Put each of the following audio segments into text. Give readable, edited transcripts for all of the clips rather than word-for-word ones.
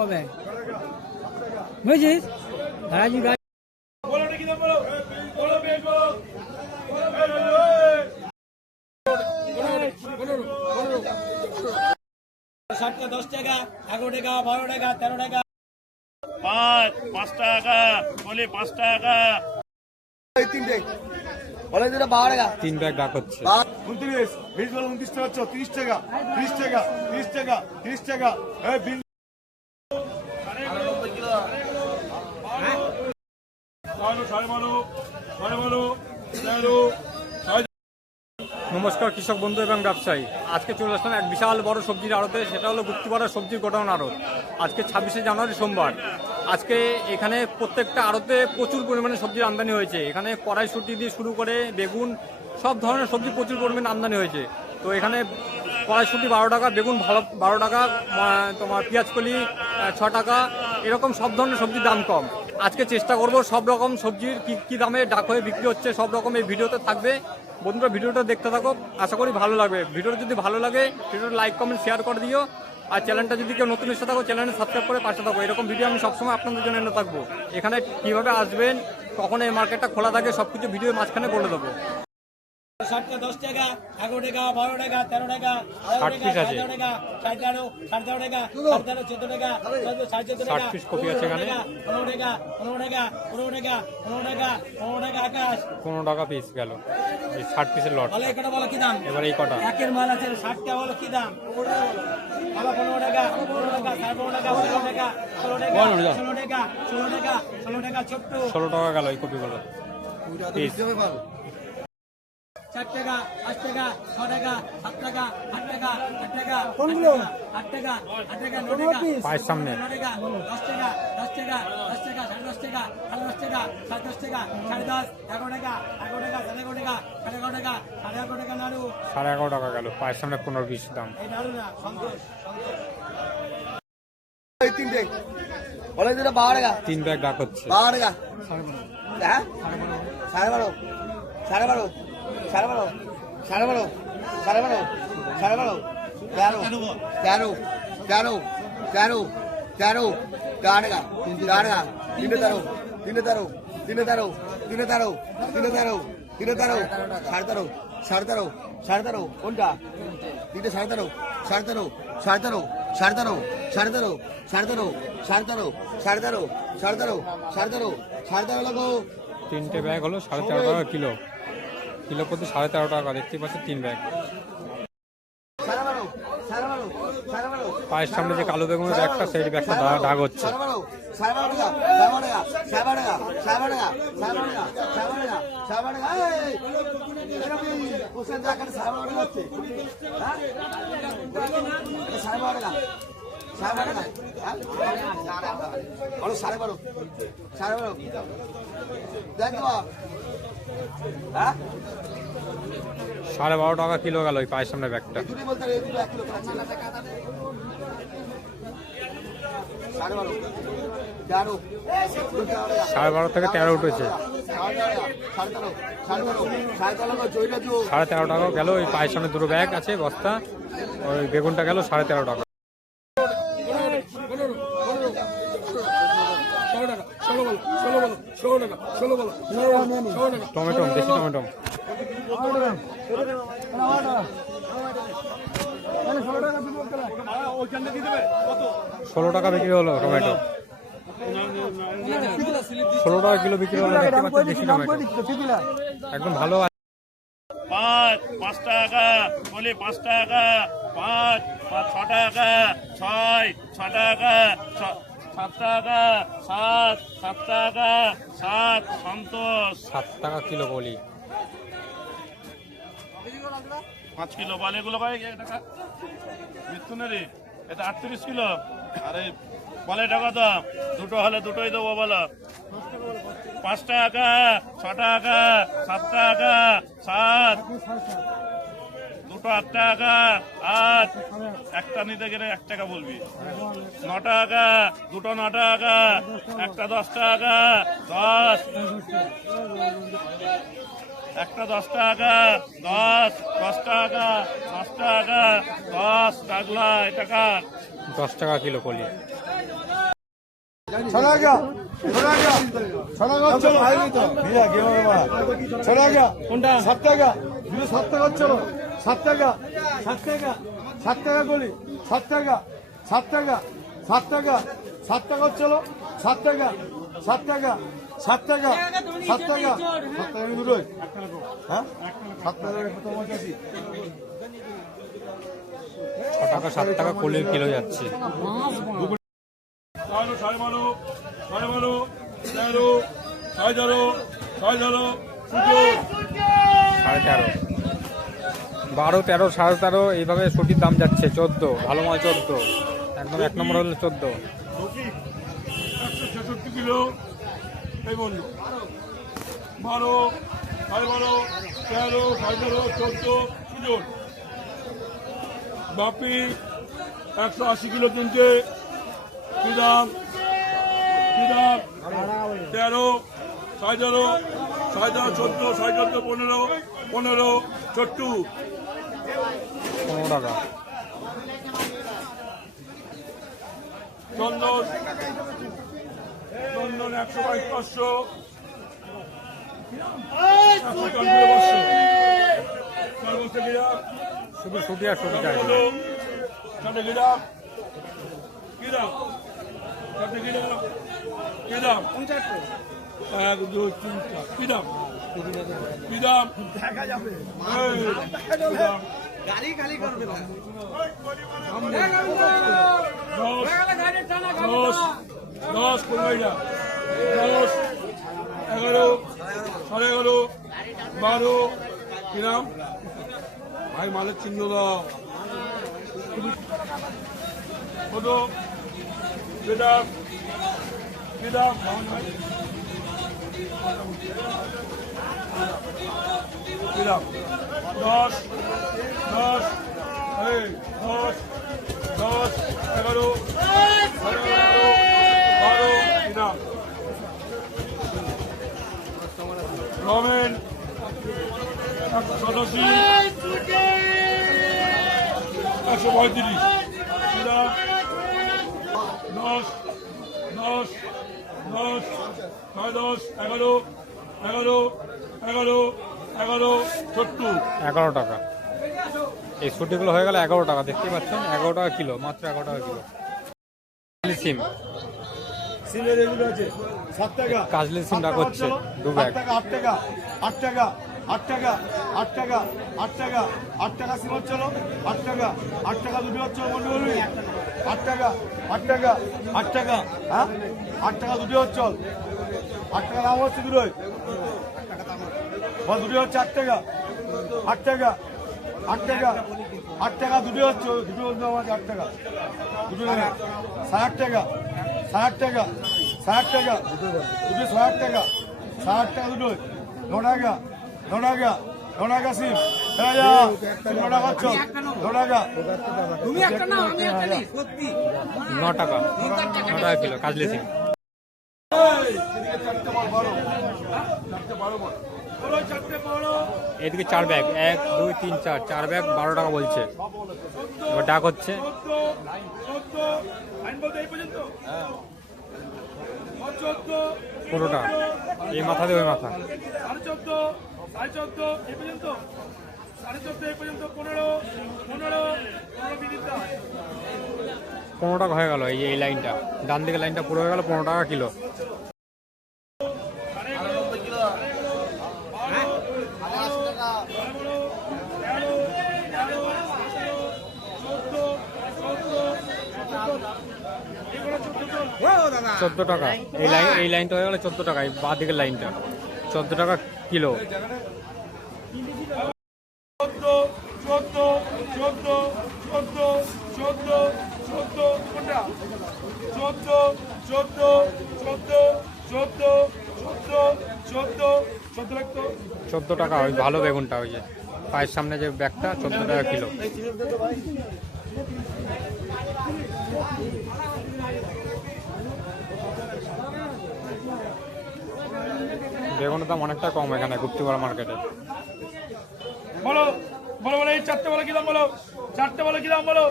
কবে বুঝছিস? রাজু গাড়ি ষাটটা 10 টাকা, 11 টাকা, 12 টাকা, 13 টাকা, 5 টাকা বলে 5 টাকা। তিনটে বলে যেটা 12 টাকা 3 ব্যাগ ডাক হচ্ছে। 29 বিল বলে 29 টাকা হচ্ছে 30 টাকা 30 টাকা 30 টাকা 30 টাকা এই বিল নমস্কার কৃষক বন্ধু এবং ব্যবসায়ী, আজকে চলে আসলাম এক বিশাল বড় সবজির আড়তে। সেটা হলো গুপ্তিপাড়া সবজির গোডাউন আড়ত। আজকে 26শে জানুয়ারি সোমবার। আজকে এখানে প্রত্যেকটা আড়তে প্রচুর পরিমাণে সবজির আমদানি হয়েছে। এখানে কড়াইশুঁটি দিয়ে শুরু করে বেগুন, সব ধরনের সবজি প্রচুর পরিমাণে আমদানি হয়েছে। তো এখানে কড়াইশুঁটি 12 টাকা, বেগুন ভালো 12 টাকা, তোমার পেঁয়াজকলি 6 টাকা, এরকম সব ধরনের সবজির দাম কম। আজকে চেষ্টা করব সব রকম সবজির কি দামে ডাক হয়ে বিক্রি হচ্ছে সব রকম এই ভিডিওতে থাকবে। বন্ধুরা ভিডিওটা দেখতে থাকো, আশা করি ভালো লাগবে। ভিডিওটা যদি ভালো লাগে ভিডিওটা লাইক কমেন্ট শেয়ার করে দিও। আর চ্যানেলটা যদি কেউ নতুন এসে থাকো চ্যানেলটা সাবস্ক্রাইব করে পাশে থাকো। এরকম ভিডিও আমি সবসময় আপনাদের জন্য এনে থাকবো। এখানে কীভাবে আসবেন, কখন এই মার্কেটটা খোলা থাকে, সব কিছু ভিডিওর মাঝখানে বলে দেবো। 60টা 10 টাকা, 11 টাকা, 12 টাকা, 13 টাকা, 60 পিস আছে। 13 টাকা, 13.5 টাকা, 13.5 14 টাকা, 14 60 পিস কপি আছে এখানে। 15 টাকা, 15 টাকা, 15 টাকা, 15 টাকা, 15 টাকা আকাশ 15 টাকা পিস গেল এই 60 পিসের লট। বলে এটা বলো কি দাম? এবার এই কটা একের মাল আছে 60টা, বলো কি দাম? বলো 15 টাকা, 15 টাকা, 15 টাকা, 16 টাকা, 16 টাকা, 16 টাকা, 16 টাকা, 16 টাকা ছোট্ট 16 টাকা গেল এই কপিগুলো পিস। 4 টাকা, 5 টাকা, 6 টাকা, 7 টাকা, 8 টাকা, 8 টাকা, 8 টাকা, 8 টাকা, 9 টাকা, পায়ের সামনে 9 টাকা, 10 টাকা, 10 টাকা, 10 টাকা, 10.5 টাকা, 10.5 টাকা, 10.5 টাকা, 10.5, 11 টাকা, 11 টাকা, 11 টাকা, 11 টাকা, 11 টাকা নাড়ু 11.5 টাকা গেল পায়ের সামনে 15 পিস দাম। এই নাড়ু না সন্তোষ এই তিনটে বলে যেটা 12 টাকা 3 ব্যাগ ডাক হচ্ছে। 12 টাকা হ্যাঁ 12.5 12.5 12.5 12.5 12.5 12.5 13 13 13 13 13 4 টাকা 4 টাকা 3 13 3 13 3 13 3 13 3 13 3 13 17 17 17 কোনটা 3 17 17 17 17 17 17 17 17 17 17 17 লোক 3টে ব্যাগ হলো 13.5 টাকা কিলো। কিলো প্রতি 13.5 টাকা। দেখতে পাচ্ছি 3 ব্যাগ। পায়ের সামনে যে কালো বেগুনের ব্যাগটা সেই ব্যাগটা দাগ হচ্ছে। সাড়ে বারো দেখো হ্যাঁ 12.5 টাকা কিলো গেল ওই পায়ের সামনে ব্যাগটা। 12.5 থেকে 13 উঠেছে। 13.5 টাকা গেল ওই পায়ের সামনে। দুটো ব্যাগ আছে বস্তা, ওই বেগুনটা গেল 13.5 টাকা। টমেটো দেশি টমেটো 16 টাকা বিক্রি হলো টমেটো। 16 টাকা কিলো বিক্রি হলো। দেখতে পাচ্ছেন দেশি টমেটো একদম ভালো। 5 টাকা বলে 5 টাকা, 5 6 টাকা, 6 টাকা, 7 টাকা, 7 টাকা, 7 সন্তোষ 7 টাকা কিলো বলি। 5 কিলো বলে এগুলো ভাই টাকা মৃত্যু রে, এটা 38 কিলো। আরে বলে টাকা দাম দুটো হলে দুটোই দেবো বলো। 5 টাকা, 6 টাকা, 7 টাকা, 7 দুটো 8 টাকা, 8 একটা নিতে গেলে 1 টাকা বলবি। 9 টাকা, দুটো 9 টাকা, একটা 10 টাকা, 10 একটা 10 টাকা, 10 টাকা, 10 টাকা, 10 টাকা, এটা কার 10 টাকা কিলো কলি। ছড়াগা ছড়াগা ছড়াগা চলো ভিড়া কে হবে মা ছড়াগা কোনটা 7 টাকা 7 টাকা চলো 7 টাকা 7 টাকা 7 টাকা গলি 7 টাকা 7 টাকা 7 টাকা 7 টাকা চলো 7 টাকা 7 টাকা 7 টাকা 7 টাকা 7 টাকা দুটোই হ্যাঁ 7 টাকা কত আছে 6 টাকা 7 টাকা কোলের কিলো যাচ্ছে। 12 13 12, 13, 13.5 এইভাবে সঠিক দাম যাচ্ছে। 14 ভালো মাল 14 একদম 1 নম্বর হলো 14। 166 কিলো এই বন্ধু 12 13 14 সুজন বাপি 180 কিলো কিনছে কি দাম 13 14 15 ছোট্টু 15 টাকা। চন্দন 122 500 শুধু ছুটি আর ছুটি চাই। চারটে গিরাম কি দাম 1 2 3 4 কি দাম দেখা যাবে গাড়ি খালি করবে না 10 15 10 11 11:30 12 কিরাম ভাই মালের চিহ্ন দাও কত কিরাম 10 11 কিরাম রমেন 187 135 কিরাম 10 11 ছোট্টু 11 টাকা। এই ছুটিগুলো হয়ে গেল 11 টাকা। দেখতেই পাচ্ছেন 11 টাকা কিলো, মাত্র 11 টাকা কিলো। সিম সিমের এগুলো আছে 7 টাকা কাজলি সিম রাখ হচ্ছে 2 ব্যাগ 8 টাকা 8 টাকা 8 টাকা 8 টাকা 8 টাকা 8 টাকা সিম চলো 8 টাকা 8 টাকা দুটো হচ্ছে বন্ধু বলবি 8 টাকা 8 টাকা 8 টাকা হ্যাঁ 8 টাকা দুটো হচ্ছে 8 টাকা দাম হচ্ছে দুটোই দুটো হচ্ছে 8 টাকা 8 টাকা 8 টাকা 8 টাকা দুটো হচ্ছে দুটো হচ্ছে আমার 8 টাকা দুটো 60 টাকা 60 টাকা 60 টাকা দুটো 60 টাকা 60 টাকা দুটোই 9 টাকা 9 টাকা 9 টাকা সিম 9 টাকা হচ্ছে 9 টাকা তুমি একটা নাও আমি একটা নিই সত্যি 9 টাকা 9 টাকা কিলো কাজলি সিম। এদিকে 4 ব্যাগ 1 2 3 4 4 ব্যাগ 12 টাকা বলছে। এবার ডাক হচ্ছে 15 টাকা। এই মাথা দিয়ে ওই মাথা 15 টাকা হয়ে গেল। এই লাইনটা ডান দিকে লাইনটা পুরো হয়ে গেল 15 টাকা কিলো। চোদ্দ টাকা এই লাইনটা হয়ে গেল 14 টাকা। এই বাঁ দিকের লাইনটা 14 টাকা কিলো। 14 টাকা ওই ভালো বেগুনটা ওই যে পায়ের সামনে যে ব্যাগটা 14 টাকা কিলো। বেগুনের দাম অনেকটা কম এখানে গুপ্তিপাড়া মার্কেটে। বলো বলো বলো এই চারটে বলো কি দাম বলো 4টে বলো কি দাম বলো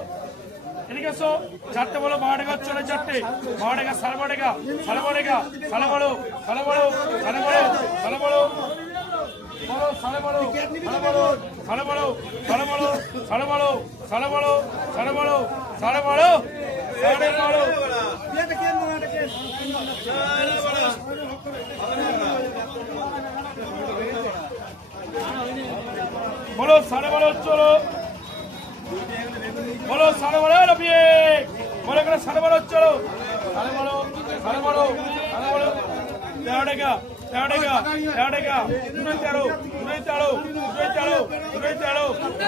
এদিকে এসো, চারটে বলো, 12 টাকা চলে চারটে, 12 টাকা, 12.5 টাকা, 12.5 টাকা, 12.5, 12.5, 12.5, 12.5, বলো, 12.5, 12.5, 12.5, 12.5, 12.5, 12.5, 12.5, 12.5, 12.5, বলো 12.5 চলো, বলো 12.5 রবিয়ে, বলো করে 12.5 চলো, 12.5, 12.5, 12.5, 13 টাকা, 13 টাকা, 13 টাকা, 13, 13, 13, 13,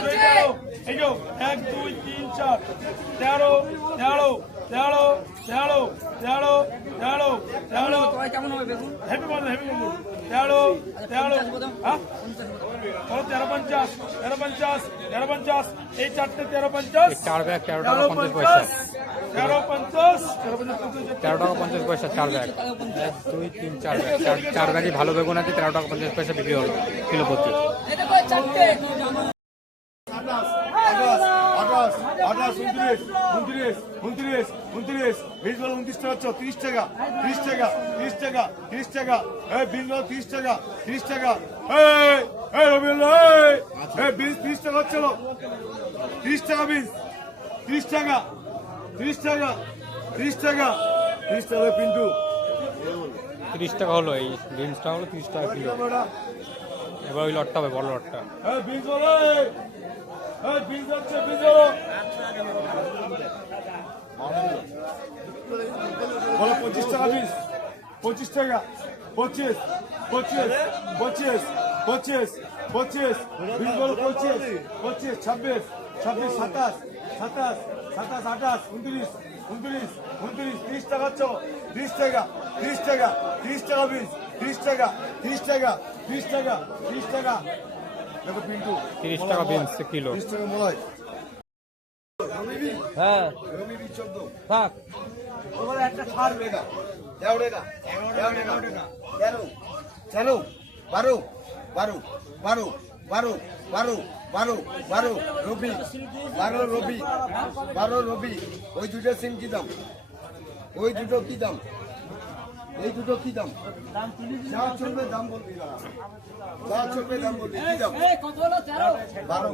13, এই যো 1 2 3 4, 13, 13, 13, 13, 13, 13, 13, হেভি বল, হেভি বল, 13, 13, হ্যাঁ বলো 13.50, 13.50, 13.50, এই চারটে 13.50, 4 ব্যাগ 13 টাকা 50 পয়সা, 13.50, 13 টাকা 50 পয়সা 4 ব্যাগ, 1 2 3 4 ব্যাগ, 4 ব্যাগই ভালো বেগুন আছে, 13 টাকা 50 পয়সা বিক্রি হলো কিলো প্রতি। 28, 29, 29, 29, বিশ বলো 29 টাকা হচ্ছে, 30 টাকা, 30 টাকা, 30 টাকা, 30 টাকা, এই বিশ বলো 30 টাকা, 30 টাকা, এই রবিউল, এই বিশ 30 টাকা হচ্ছিল, 30 টাকা বিশ, 30 টাকা, 30 টাকা, 30 টাকা, 30 টাকা পিন্টু, 30 টাকা হলো, এই বিনসটা হলো 30 টাকা কিলো। এবার ওই লটটা হবে, বড় লটটা। এই বিশ বলো, এই বিশ হচ্ছে, বিশ বলো, বলো 25 টাকা বিশ, 25 টাকা, 25, 25, 25, 25, 25, বিশ বলো 25, 25, 26, 26, 27, 27, 27, 28, 29, 29, 29, 30 টাকা হচ্ছে, 30 টাকা, 30 টাকা, 30 টাকা বিশ, 30 টাকা, 30 টাকা, 30 টাকা, 30 টাকা, দেখো পিন্টু 30 টাকা বিনস কিলো। 30 টাকা মলাই, হ্যাঁ রবি 14, থাক ওখানে একটা ছাড় বেগা, 11 টাকা, 11 টাকা, 13, 12, 12, 12, 12, 12, 12, 12, 12, রবি, 12 রবি, 12 রবি, ওই দুটো সিম কি দাম? ওই দুটো কি দাম? এই দুটো কি দাম? যা চলবে দাম বলবি না, যা চলবে দাম বলবি, কি দাম? 12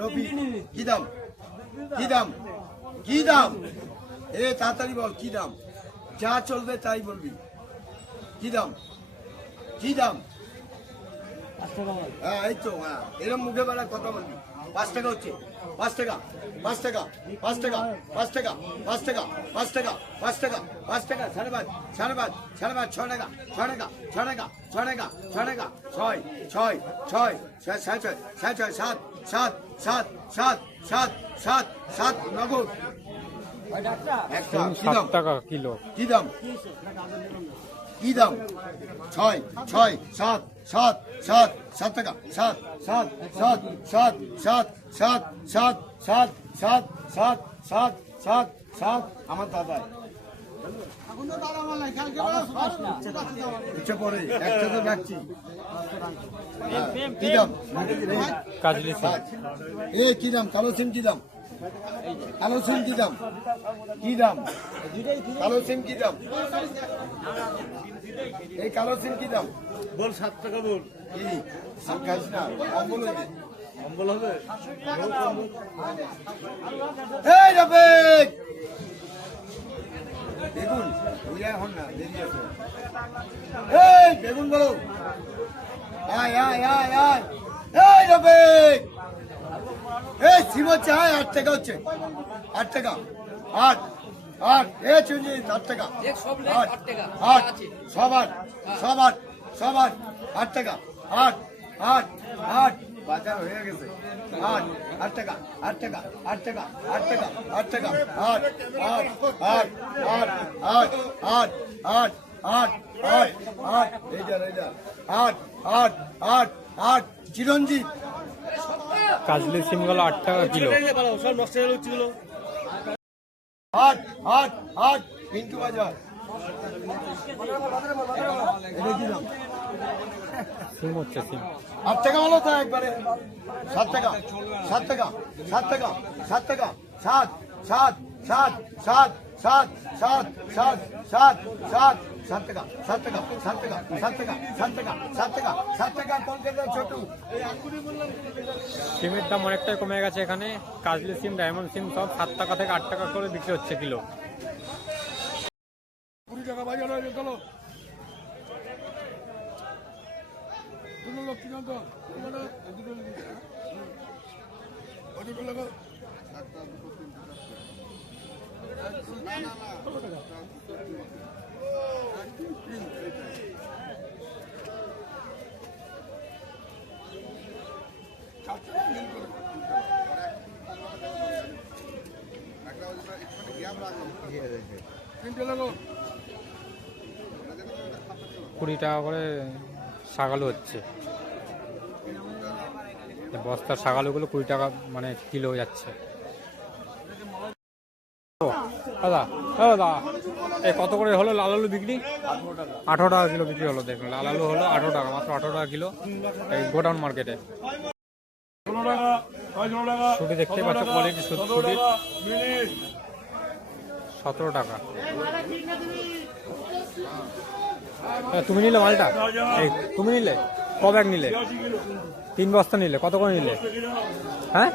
রবি, কি দাম? কি দাম? কি দাম? এ তাড়াতাড়ি বল, কি দাম? যা চলবে তাই বলবি, কি দাম? কি দাম? হ্যাঁ এই তো, হ্যাঁ এরকম মুখে বেলা কথা বলবি। 5 টাকা হচ্ছে, 5 টাকা, 5 টাকা, 5 টাকা, 5 টাকা, 5 টাকা, 5 টাকা, 5 টাকা, 5 টাকা, 5.5, 5.5, 5.5, 6 টাকা, 6 টাকা, 6 টাকা, 6 টাকা, 6 টাকা, 6, 6, 6, 6, 6, 7, 7, 7, 7, 7, 7, 7, নগদ। একটা, কি দাম? 7 টাকা কিলো। কি দাম? কি দাম? 6, 6, 7, 7, 7, 7 টাকা, 7, 7, 7, 7, 7, 7, 7, 7, 7, 7, 7, 7, 7, আমার দাদা ইচ্ছে পরে একসাথে রাখছি। কি দাম? কাজলি সিম। এ কি দাম? কালো সিম কি দাম? কালো সিম কি দাম? কি দাম? কালো সিম কি দাম? এই কালো সিম কি দাম? বল 7 টাকা বল, কি সিম খাইস না, অম্বল হইবে। অম্বল হবে। এই রফিক বেগুন বুঝা এখন না, দেরি আছে। এই বেগুন বলো, আয় আয় আয় আয়, এই রফিক, এই সিম হচ্ছে, 8 টাকা হচ্ছে, 8 টাকা, 8, 8, এই চুঞ্জি 8 টাকা, 8, 8, সব 8, সব 8, সব 8, 8 টাকা, 8, 8, 8, বাজার হয়ে গেছে, 8, 8 টাকা, 8 টাকা, 8 টাকা, 8 টাকা, 8 টাকা, 8, 8, 8, 8, 8, 8, 8, 8, 8, 8, এই যা, 8, 8, 8, 8, চিরঞ্জিত। কাজলি সিম গুলো 8 টাকা কিলো। সব নষ্ট হয়ে গেল। 8, 8, 8, পিন্টু বাজার। এটা কি দাম? সিম হচ্ছে সিম। 8 টাকা হলো তো একবারে, 7 টাকা, 7 টাকা, 7 টাকা, 7 টাকা, 7, সাত সাত সাত সাত সাত সাত সাত সাত 7 টাকা 7 টাকা 7 টাকা 7 টাকা 7 টাকা 7 টাকা 7 টাকা কলকাতা ছোট সিমের দাম অনেকটাই কমে গেছে এখানে। কাজলি সিম, ডায়মন্ড সিম সব 7 টাকা থেকে 8 টাকা করে বিক্রি হচ্ছে কিলো। 20 টাকা বাজার হয়ে গেল দুটো লোক কিনা তো দুটো লোক তিনটে লোক 20 টাকা করে শাগালু হচ্ছে। বস্তার শাগালুগুলো 20 টাকা মানে কিলো যাচ্ছে। দাদা দাদা এই কত করে হলো লাল আলু বিক্রি? 18 টাকা কিলো বিক্রি হলো। দেখুন লাল আলু হলো 18 টাকা, মাত্র 18 টাকা কিলো এই গোডাউন মার্কেটে। 16 টাকা 16 টাকা ছুটি দেখতে পাচ্ছ, কোয়ালিটি ছুটি 17 টাকা। তুমি নিলে মালটা? এই তুমি নিলে ক ব্যাগ নিলে? 3 বস্তা নিলে। কত করে নিলে? হ্যাঁ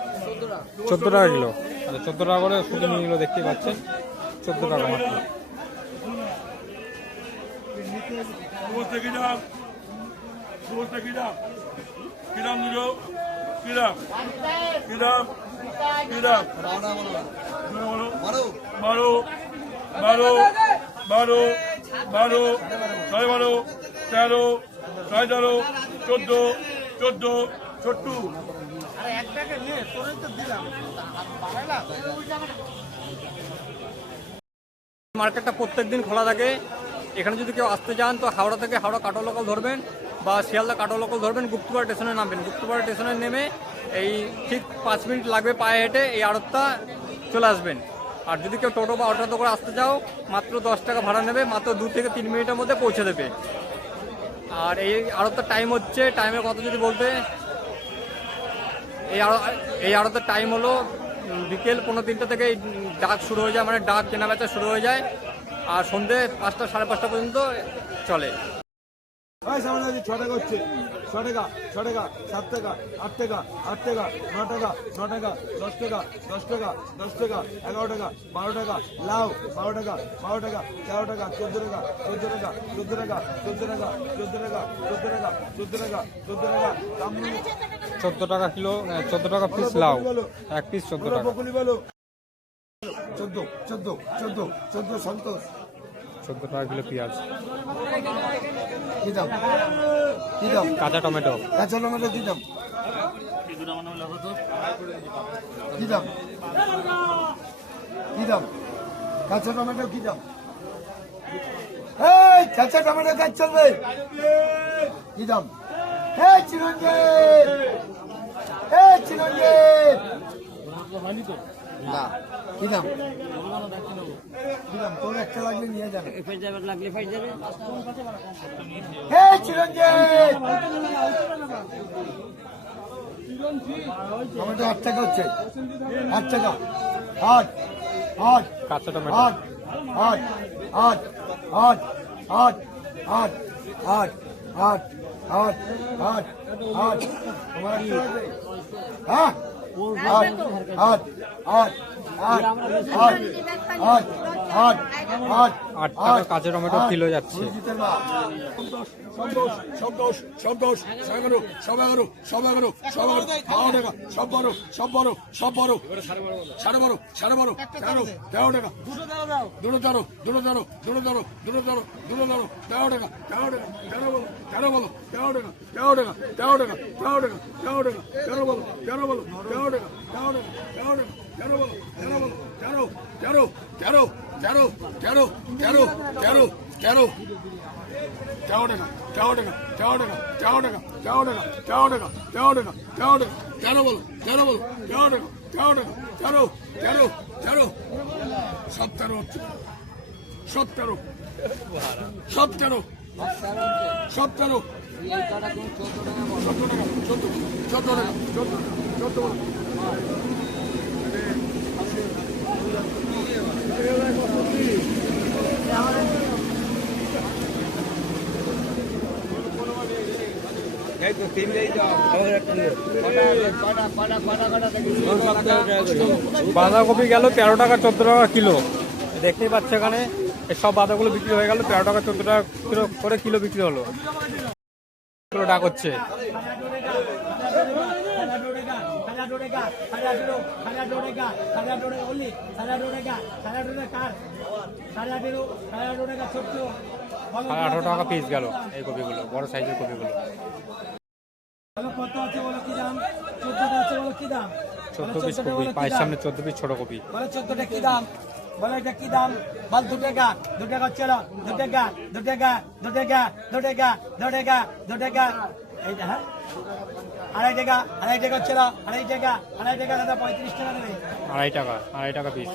14 টাকা কিলো। আচ্ছা 14 টাকা করে শুধু নিয়ে নিল, দেখতেই পাচ্ছেন 14 টাকা মাত্র। বারো বারো বারো বারো 12 13 13 14 14 ছোট্টু মার্কেটটা প্রত্যেকদিন খোলা থাকে। এখানে যদি কেউ আসতে চান তো হাওড়া থেকে হাওড়া কাটো লোকাল ধরবেন বা শিয়ালদা কাটো লোকাল ধরবেন, গুপ্তপাড়া স্টেশনে নামবেন। গুপ্তপাড়া স্টেশনে নেমে এই ঠিক 5 মিনিট লাগবে পায়ে হেঁটে এই আড়তটা চলে আসবেন। আর যদি কেউ টোটো বা অটোতে করে আসতে চাও মাত্র 10 টাকা ভাড়া নেবে, মাত্র 2 থেকে 3 মিনিটের মধ্যে পৌঁছে দেবে। আর এই আড়তটার টাইম হচ্ছে, টাইমের কথা যদি বলতে, এই আড়তের টাইম হলো বিকেল 3:15 থেকে ডাক শুরু হয়ে যায়, মানে ডাক কেনা বেচা শুরু হয়ে যায়। আর সন্ধ্যে 5টা 5:30 পর্যন্ত চলে। 6 টাকা হচ্ছে 6 টাকা 6 টাকা 7 টাকা 8 টাকা 8 টাকা 9 টাকা 9 টাকা 10 টাকা 10 টাকা 10 টাকা 11 টাকা 12 টাকা লাউ 12 টাকা 12 টাকা 13 টাকা 14 টাকা 14 টাকা 14 টাকা 14 টাকা 14 টাকা 14 টাকা 14 টাকা 14 টাকা 14 টাকা কিলো, 14 টাকা পিস লাউ, এক পিস 14 টাকা। বকুলি বলো 14 14 14 14 সন্তোষ 14 টাকা কিলো পেঁয়াজ। কি দাম কি দাম? কাঁচা টমেটো কাঁচা টমেটো কি দাম? কি দাম কি দাম? কাঁচা টমেটো কি দাম? এই কাঁচা টমেটো কাজ চলবে কি দাম? এই চিরঞ্জিত এই চিরঞ্জিত না কি দাম? কি দাম? তোর একটা লাগলে নিয়ে যাবে, এই চিরঞ্জিত টমেটো 8 টাকা হচ্ছে 8 টাকা 8 8 কাঁচা টমেটো 8 8 8 8 8 8 8 8 8 8 8 তোমার কি হ্যাঁ 8 8 8 8 8 8 8 8 8 টাকা কাঁচা টমেটো কিলো যাচ্ছে। সন্তোষ সন্তোষ সন্তোষ 11 11 11 11 12 টাকা সব বড় সব বড় সব বড় 12.5 12.5 13 টাকা দুটো ধরো 13 টাকা 13 বলো 13 টাকা 13 বলো 13 বলো 13 টাকা 13 টাকা 13 টাকা 13 টাকা 13 টাকা 13 বলো 13 বলো 13 টাকা 13 টাকা 13 টাকা 13 বলো 13 বলো 13 13 13 13 13 13 13 13 13 টাকা 13 টাকা 13 টাকা 13 টাকা 13 টাকা 13 টাকা 13 টাকা 13 টাকা 13 বলো 13 বলো 13 টাকা 13 টাকা 13 13 13 17 হচ্ছে 17 17 17 14 টাকা 14 টাকা 14 বলো বাঁধাকপি গেল 13 টাকা 14 টাকা কিলো। দেখতেই পাচ্ছ এখানে সব বাঁধাগুলো বিক্রি হয়ে গেল 13 টাকা 14 টাকা কিলো করে কিলো বিক্রি হলো। কিলো ডাক হচ্ছে সাড়ে 18 টাকা পিস গেল এই কপিগুলো, বড় সাইজের কপিগুলো। কত আছে বলো কি দাম? 14 আছে বলো কি দাম? 14 পিস কপি, পায়ের সামনে 14 পিস ছোট কপি। বলো 14টা কি দাম? বলো এটা কি দাম? বল 2 টাকা, 2 টাকা চলো, 2 টাকা, 2 টাকা, 2 টাকা, 2 টাকা, 2 টাকা, 2 টাকা, এইটা হ্যাঁ, 2.5 টাকা, 2.5 টাকা চলো, 2.5 টাকা, 2.5 টাকা দাদা 35 টাকা দেবে। 2.5 টাকা পিস।